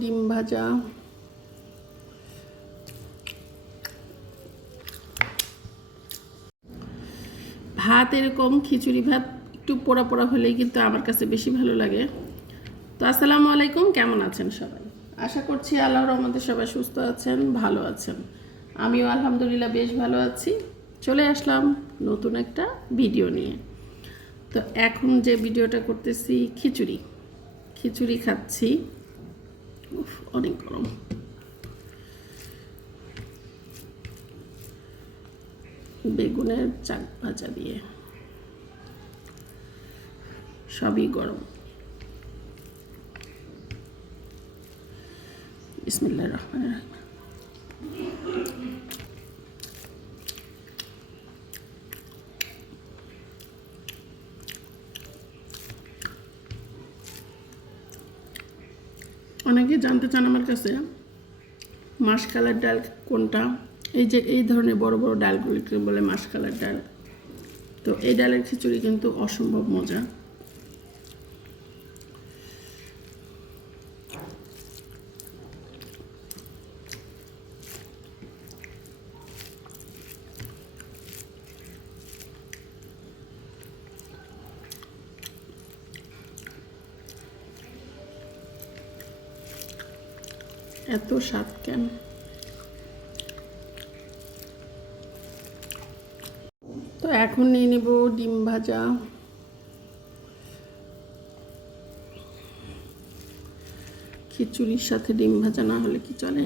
ডিম ভাজা, ভাত এরকম খিচুড়ি ভাত একটু পোড়া পোড়া হলেই কিন্তু আমার কাছে বেশি ভালো লাগে। তো আসসালামু আলাইকুম, কেমন আছেন সবাই? আশা করছি আল্লাহর রহমতে সবাই সুস্থ আছেন, ভালো আছেন। আমিও আলহামদুলিল্লাহ বেশ ভালো আছি। চলে আসলাম নতুন একটা ভিডিও নিয়ে। তো এখন যে ভিডিওটা করতেছি খিচুড়ি খাচ্ছি। অনেক গরম। বেগুনের চাক ভাজা দিয়ে, সবই গরম। বিসমিল্লাহির রহমানির রহিম। অনেকে জানতে চান আমার কাছে মাসকালের ডাল কোনটা। এই যে এই ধরনের বড় বড় ডালগুলিকে বলে মাসকালের ডাল। তো এই ডালের খিচুড়ি কিন্তু অসম্ভব মজা। এত স্বাদ কেন? তো এখন নিয়ে নেব ডিম ভাজা। খিচুড়ির সাথে ডিম ভাজা না হলে কি চলে?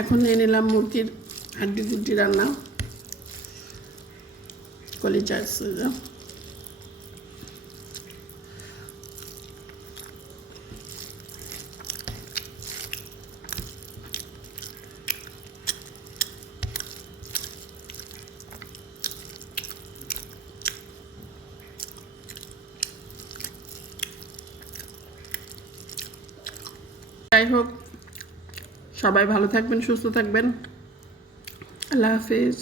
এখন নিয়ে নিলাম মুরগির হাড্ডি গুড্ডি রান্না, কলিজা সোজা। যাই হোক, সবাই ভালো থাকবেন, সুস্থ থাকবেন। আল্লাহ হাফেজ।